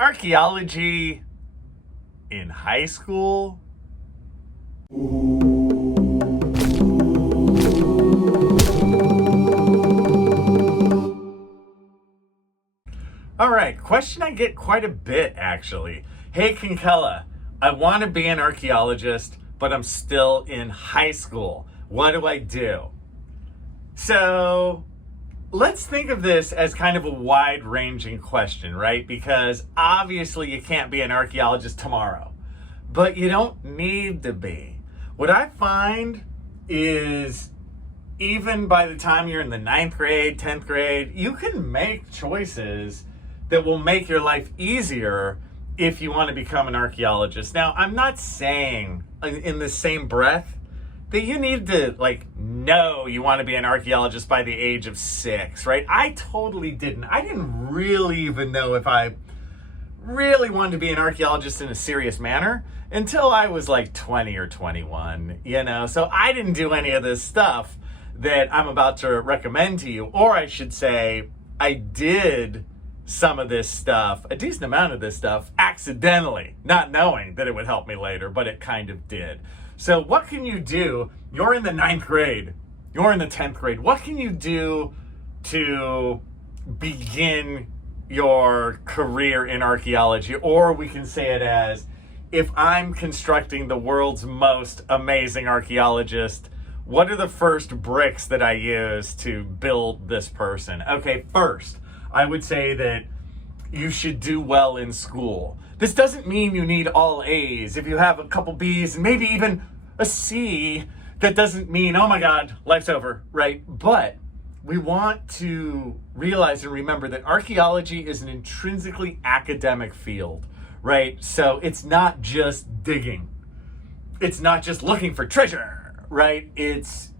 Archaeology in high school? All right, question I get quite a bit actually. Hey Kinkella, I want to be an archaeologist, but I'm still in high school. What do I do? So let's think of this as kind of a wide-ranging question, right? Because obviously you can't be an archaeologist tomorrow, but you don't need to be. What I find is even by the time you're in the 9th grade, 10th grade, you can make choices that will make your life easier if you want to become an archaeologist. Now, I'm not saying in the same breath that you need to know you want to be an archaeologist by the age of 6, right? I totally didn't. I didn't really even know if I really wanted to be an archaeologist in a serious manner until I was like 20 or 21, So I didn't do any of this stuff that I'm about to recommend to you. Or I should say, I did some of this stuff, a decent amount of this stuff, accidentally, not knowing that it would help me later, but it kind of did. So what can you do? You're in the 9th grade, you're in the 10th grade. What can you do to begin your career in archaeology? Or we can say it as, if I'm constructing the world's most amazing archaeologist, what are the first bricks that I use to build this person? Okay, first, I would say that you should do well in school. This doesn't mean you need all A's. If you have a couple B's and maybe even a C, that doesn't mean, oh my God, life's over, right? But we want to realize and remember that archaeology is an intrinsically academic field, right? So it's not just digging. It's not just looking for treasure, right? It's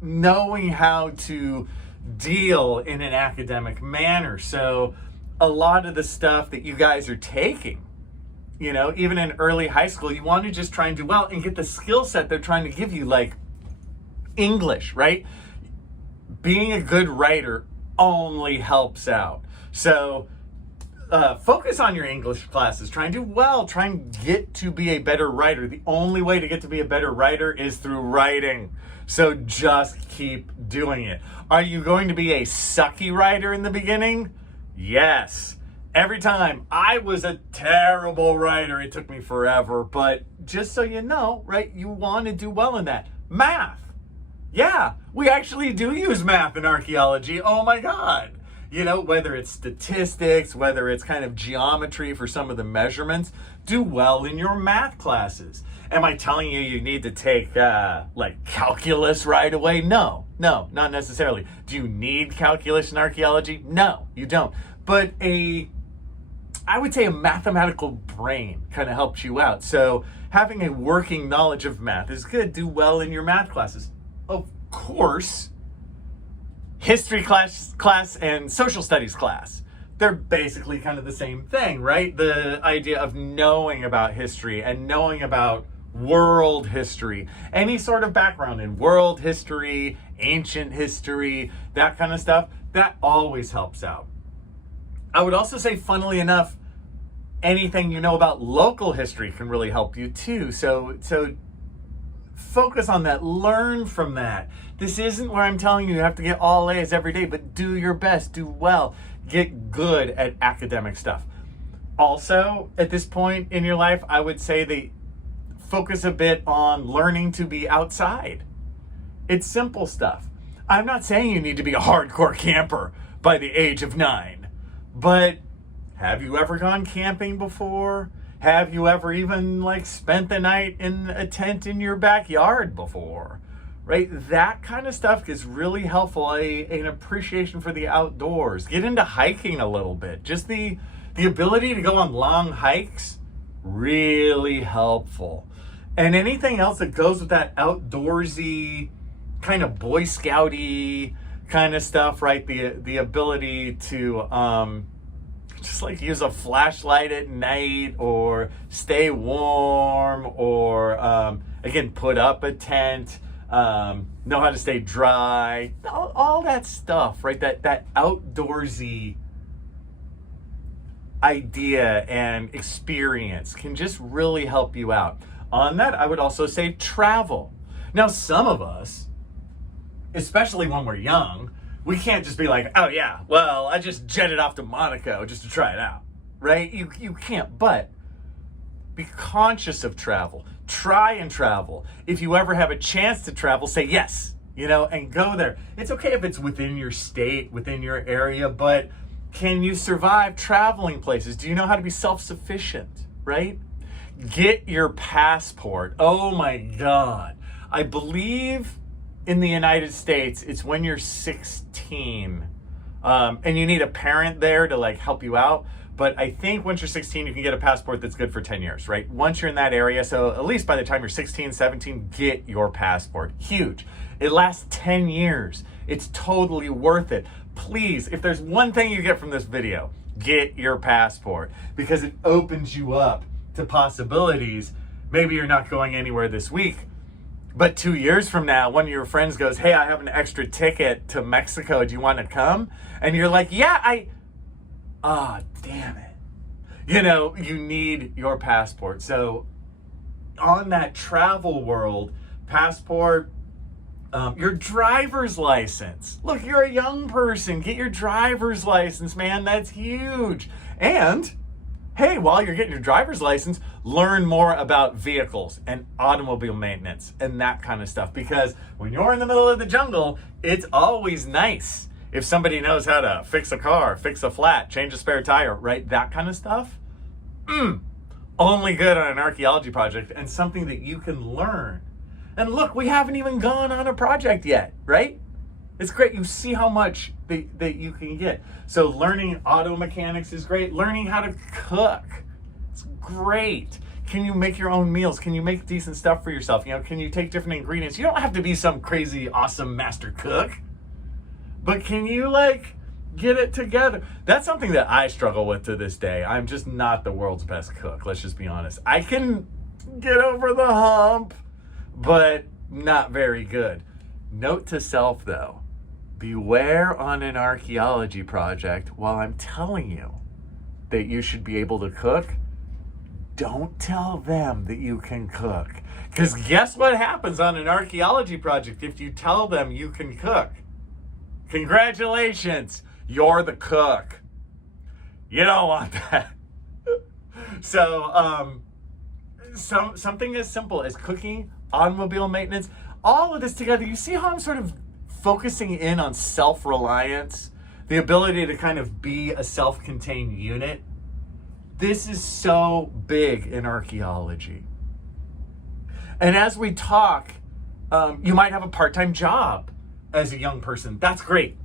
knowing how to deal in an academic manner. So a lot of the stuff that you guys are taking, even in early high school, you want to just try and do well and get the skill set they're trying to give you, like English, right? Being a good writer only helps out. So focus on your English classes. Try and do well. Try and get to be a better writer. The only way to get to be a better writer is through writing. So just keep doing it. Are you going to be a sucky writer in the beginning? Yes. Every time. I was a terrible writer. It took me forever. But just so you know, right, you want to do well in that. Math. Yeah, we actually do use math in archaeology. Oh my God. Whether it's statistics, whether it's kind of geometry for some of the measurements, do well in your math classes. Am I telling you you need to take calculus right away? No, not necessarily. Do you need calculus in archaeology? No, you don't. But I would say a mathematical brain kind of helps you out. So having a working knowledge of math is good. Do well in your math classes. Of course, history class and social studies class, they're basically kind of the same thing, right? The idea of knowing about history and knowing about world history, any sort of background in world history, ancient history, that kind of stuff, that always helps out. I would also say, funnily enough, anything you know about local history can really help you too. So focus on that, learn from that. This isn't where I'm telling you have to get all A's every day, but do your best, do well, get good at academic stuff. Also, at this point in your life, I would say that focus a bit on learning to be outside. It's simple stuff. I'm not saying you need to be a hardcore camper by the age of 9, but have you ever gone camping before? Have you ever even spent the night in a tent in your backyard before? Right? That kind of stuff is really helpful. An appreciation for the outdoors. Get into hiking a little bit. Just the ability to go on long hikes, really helpful. And anything else that goes with that outdoorsy, kind of Boy Scouty kind of stuff, right? The ability to just use a flashlight at night, or stay warm, or again, put up a tent, know how to stay dry, all that stuff, right? That outdoorsy idea and experience can just really help you out. On that, I would also say travel. Now, some of us, especially when we're young, we can't just be like, oh yeah, well, I just jetted off to Monaco just to try it out, right? You can't, but be conscious of travel. Try and travel. If you ever have a chance to travel, say yes, and go there. It's okay if it's within your state, within your area, but can you survive traveling places? Do you know how to be self-sufficient, right? Get your passport. Oh my God. I believe in the United States, it's when you're 16, and you need a parent there to help you out. But I think once you're 16, you can get a passport that's good for 10 years, right? Once you're in that area, so at least by the time you're 16, 17, get your passport. Huge. It lasts 10 years. It's totally worth it. Please, if there's one thing you get from this video, get your passport, because it opens you up to possibilities. Maybe you're not going anywhere this week, but 2 years from now, one of your friends goes, hey, I have an extra ticket to Mexico. Do you want to come? And you're like, yeah, damn it. You need your passport. So on that travel world, passport, your driver's license. Look, you're a young person. Get your driver's license, man. That's huge. And hey, while you're getting your driver's license, learn more about vehicles and automobile maintenance and that kind of stuff. Because when you're in the middle of the jungle, it's always nice if somebody knows how to fix a car, fix a flat, change a spare tire, right? That kind of stuff. Only good on an archaeology project, and something that you can learn. And look, we haven't even gone on a project yet, right? It's great. You see how much that you can get. So learning auto mechanics is great. Learning how to cook, it's great. Can you make your own meals? Can you make decent stuff for yourself? Can you take different ingredients? You don't have to be some crazy, awesome master cook, but can you get it together? That's something that I struggle with to this day. I'm just not the world's best cook. Let's just be honest. I can get over the hump, but not very good. Note to self though, beware on an archaeology project. While I'm telling you that you should be able to cook, don't tell them that you can cook. Because guess what happens on an archaeology project if you tell them you can cook? Congratulations, you're the cook. You don't want that. So, something as simple as cooking, automobile maintenance, all of this together. You see how I'm sort of focusing in on self-reliance, the ability to kind of be a self-contained unit. This is so big in archaeology. And as we talk, you might have a part-time job as a young person. That's great,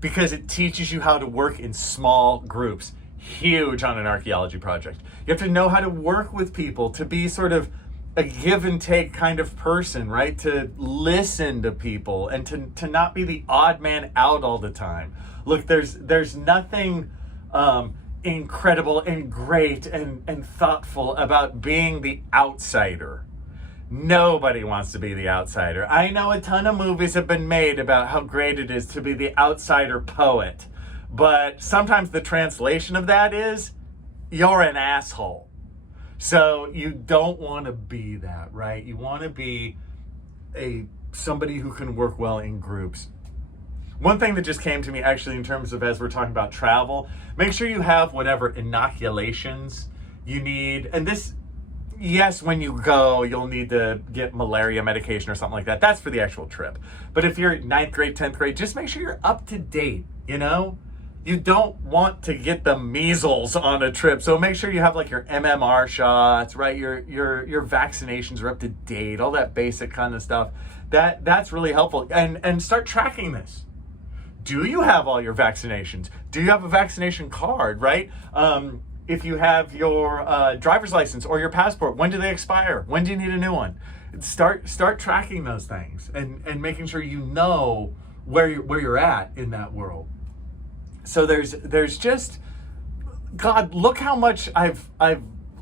because it teaches you how to work in small groups. Huge on an archaeology project. You have to know how to work with people, to be sort of a give and take kind of person, right? To listen to people and to not be the odd man out all the time. Look, there's nothing incredible and great and thoughtful about being the outsider. Nobody wants to be the outsider. I know a ton of movies have been made about how great it is to be the outsider poet, but sometimes the translation of that is, you're an asshole. So you don't want to be that, right? You want to be somebody who can work well in groups. One thing that just came to me actually in terms of, as we're talking about travel, make sure you have whatever inoculations you need. And this, yes, when you go, you'll need to get malaria medication or something like that. That's for the actual trip. But if you're 9th grade, 10th grade, just make sure you're up to date, You don't want to get the measles on a trip. So make sure you have your MMR shots, right? Your vaccinations are up to date, all that basic kind of stuff. That's really helpful. And start tracking this. Do you have all your vaccinations? Do you have a vaccination card, right? If you have your driver's license or your passport, when do they expire? When do you need a new one? Start tracking those things and making sure you know where you're at in that world. So there's just, God, look how much I've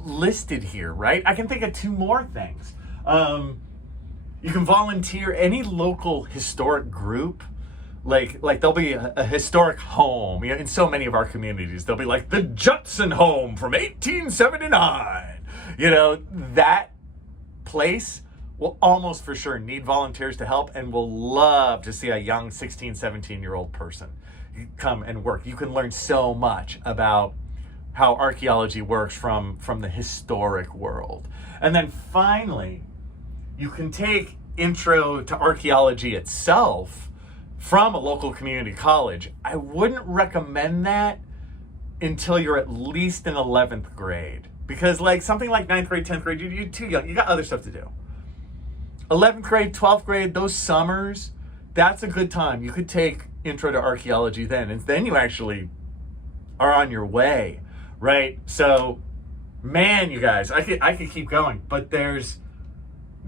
listed here, right? I can think of 2 more things. You can volunteer. Any local historic group like there'll be a historic home, you know, in so many of our communities. There'll be like the Judson home from 1879. You know, that place will almost for sure need volunteers to help, and will love to see a young 16, 17-year-old person come and work. You can learn so much about how archaeology works from the historic world. And then finally, you can take Intro to Archaeology itself from a local community college. I wouldn't recommend that until you're at least in 11th grade, because like something like 9th grade, 10th grade, you're too young. You got other stuff to do. 11th grade, 12th grade, those summers, that's a good time. You could take Intro to Archaeology then, and then you actually are on your way, right? So, man, you guys, I could keep going, but there's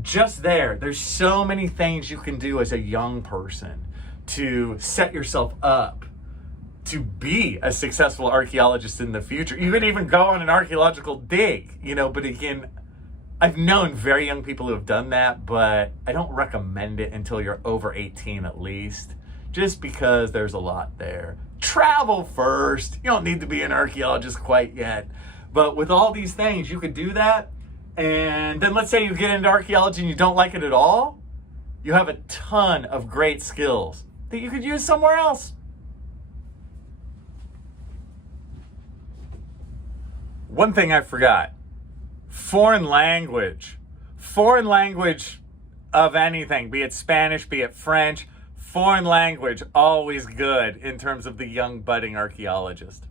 so many things you can do as a young person to set yourself up to be a successful archaeologist in the future. You could even go on an archaeological dig, you know, but again, I've known very young people who have done that, but I don't recommend it until you're over 18 at least, just because there's a lot there. Travel first. You don't need to be an archaeologist quite yet. But with all these things, you could do that. And then let's say you get into archaeology and you don't like it at all. You have a ton of great skills that you could use somewhere else. One thing I forgot. Foreign language of anything, be it Spanish, be it French, foreign language, always good in terms of the young budding archaeologist.